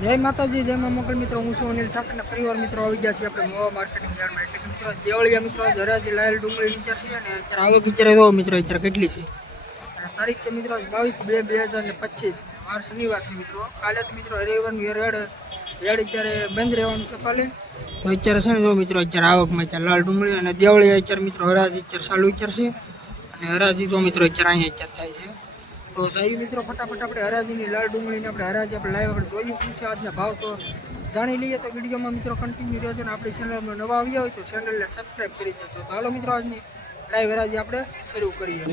જય માતાજી, જય મા મોકલ મિત્રો. હું છું અનિલ સાકરના પરિવાર મિત્રો આવી ગયા છે આપણે મોવા માર્કેટિંગ યાર્ડમાં. એટલે કે મિત્રો દેવળિયા મિત્રો હરાજી લાયલ ડુંગળી વિચાર છે અને અત્યારે આવક વિચારે જો મિત્રો અત્યારે કેટલી છે. અને તારીખ છે મિત્રો 22/2/2025 વાર શનિવાર છે મિત્રો. કાલે તો મિત્રો રવિવારનું રેડ અત્યારે બંધ રહેવાનું છે કાલે. તો અત્યારે છે ને જો મિત્રો અત્યારે આવકમાં અત્યારે લાલ ડુંગળી અને દેવળિયા અત્યારે મિત્રો હરાજી અત્યારે ચાલુ વિચાર છે. અને હરાજી જો મિત્રો અત્યારે અહીંયા અત્યારે થાય છે. તો સાહેબ મિત્રો ફટાફટ આપણે હરાજીની લાલ ડુંગળીને આપણે હરાજી આપણે લાઈવ આપણે જોઈએ શું છે આજના ભાવ તો જાણી લઈએ. તો વિડીયોમાં મિત્રો કન્ટિન્યુ રહેજો અને આપણી ચેનલમાં નવા આવ્યા હોય તો ચેનલને સબસ્ક્રાઈબ કરી દેજો. તો હાલો મિત્રો આજની લાઈવ હરાજી આપણે શરૂ કરીએ.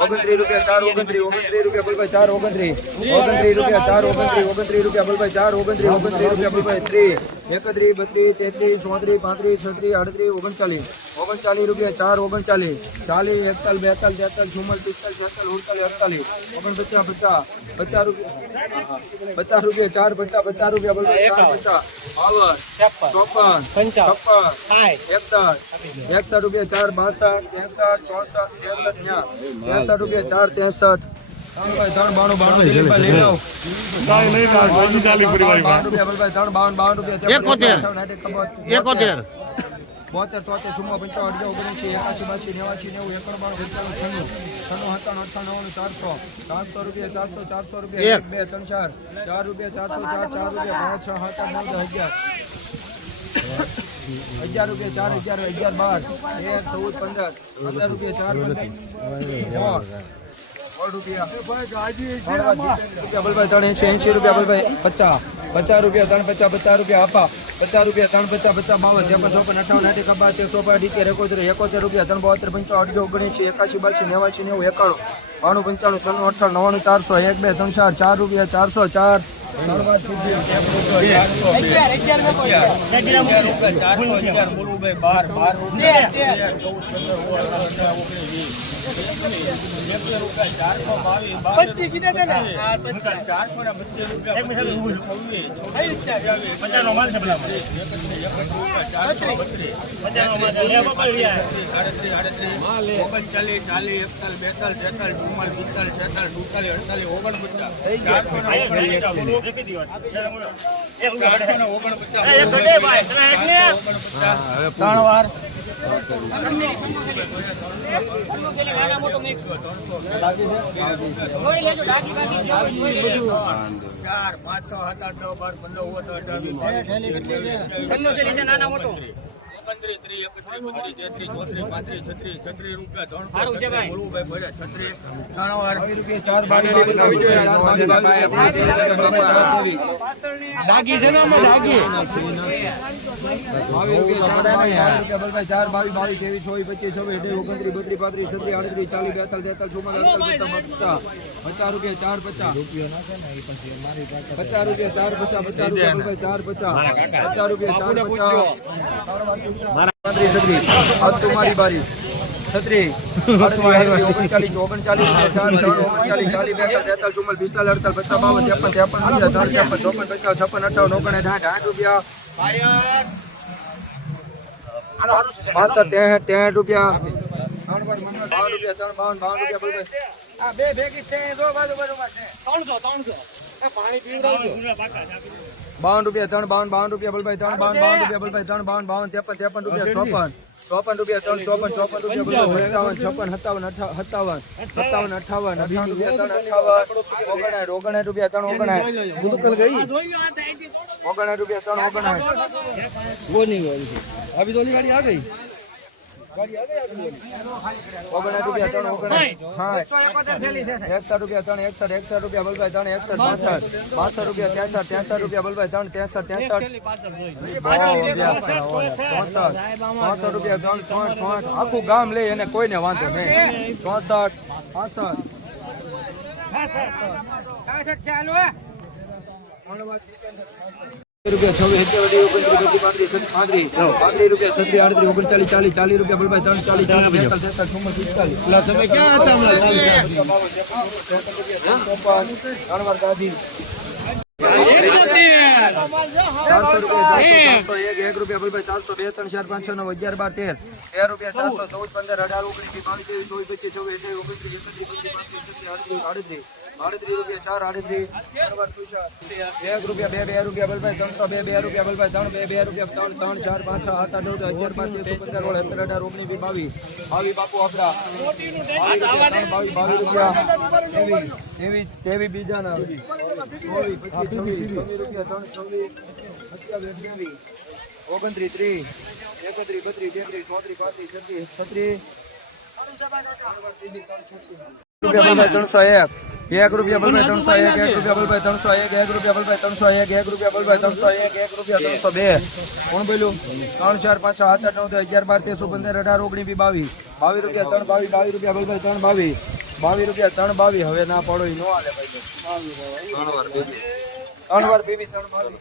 22 રૂપિયા 4 29 રૂપિયા બલભાઈ 4 29 રૂપિયા 4 29 રૂપિયા બલભાઈ 4 29 રૂપિયા બલભાઈ 30 31 32 33 34 35 36 38 39 39 રૂપિયા 4 39 40 41 42 43 44 45 46 48 50 રૂપિયા 4 50 રૂપિયા બલભાઈ 4 50 52 61 રૂપિયા 4 62 રૂપિયા 4 63 ₹50 રૂપિયા 3 50 50 રૂપિયા આપા 50 રૂપિયા 3 50 50 52 53 54 58 59 71 રૂપિયા 3 72 75 79 81 92 400 1 2 3 4 4 રૂપિયા 404 तुम्हारी बारी छतरी 39 39 રૂપિયા ₹52 રૂપિયા 52 રૂપિયા બલભાઈ 52 રૂપિયા બલભાઈ 52 53 રૂપિયા 54 રૂપિયા 3 54 રૂપિયા 57 રૂપિયા 58 રૂપિયા 3 अभी दोनों गाड़ी आ गई ₹59 हाँ 61 रुपया 3 61 रुपया बलभाई 3 61 62 रुपया 63 रुपया बलभाई 3 63 64 रुपया 3 आखू गाम ले कोई ने वांधो नहीं 64 65 चालू रुपया 26 रुपया 37 38 39 40 रुपया बलभाई 3 40 તમે ક્યાં હતા હમણાં 1 રૂપિયા બોલ ભાઈ 400 2 3 4 5 6 9 11 12 13 રૂપિયા 400 14 15 18 19 20 22 24 25 28 રૂપિયા 4 38 1 રૂપિયા 2 રૂપિયા બોલ ભાઈ 300 2 રૂપિયા બોલ ભાઈ 3 2 રૂપિયા 3 3 4 5 6 7 8 9 10 11 12 13 18 19 22 બાપુ આપડા 22 રૂપિયા તેવી બીજા ના 24 રૂપિયા 3 24 29 30 31 32 33 34 35 1 રૂપિયા બોલ ભાઈ 301 1 રૂપિયા બોલ ભાઈ 301 1 રૂપિયા બોલ ભાઈ 301 1 રૂપિયા બોલ ભાઈ 301 1 રૂપિયા 302 કોણ બોલ્યું 3 4 5 6 7 8 9 10 11 12 13 15 18 19 22 22 રૂપિયા બોલ ભાઈ 3 22 રૂપિયા 3 22 હવે ના પડો ઈ નો હાલે ભાઈ 3 વાર બેબી 3 22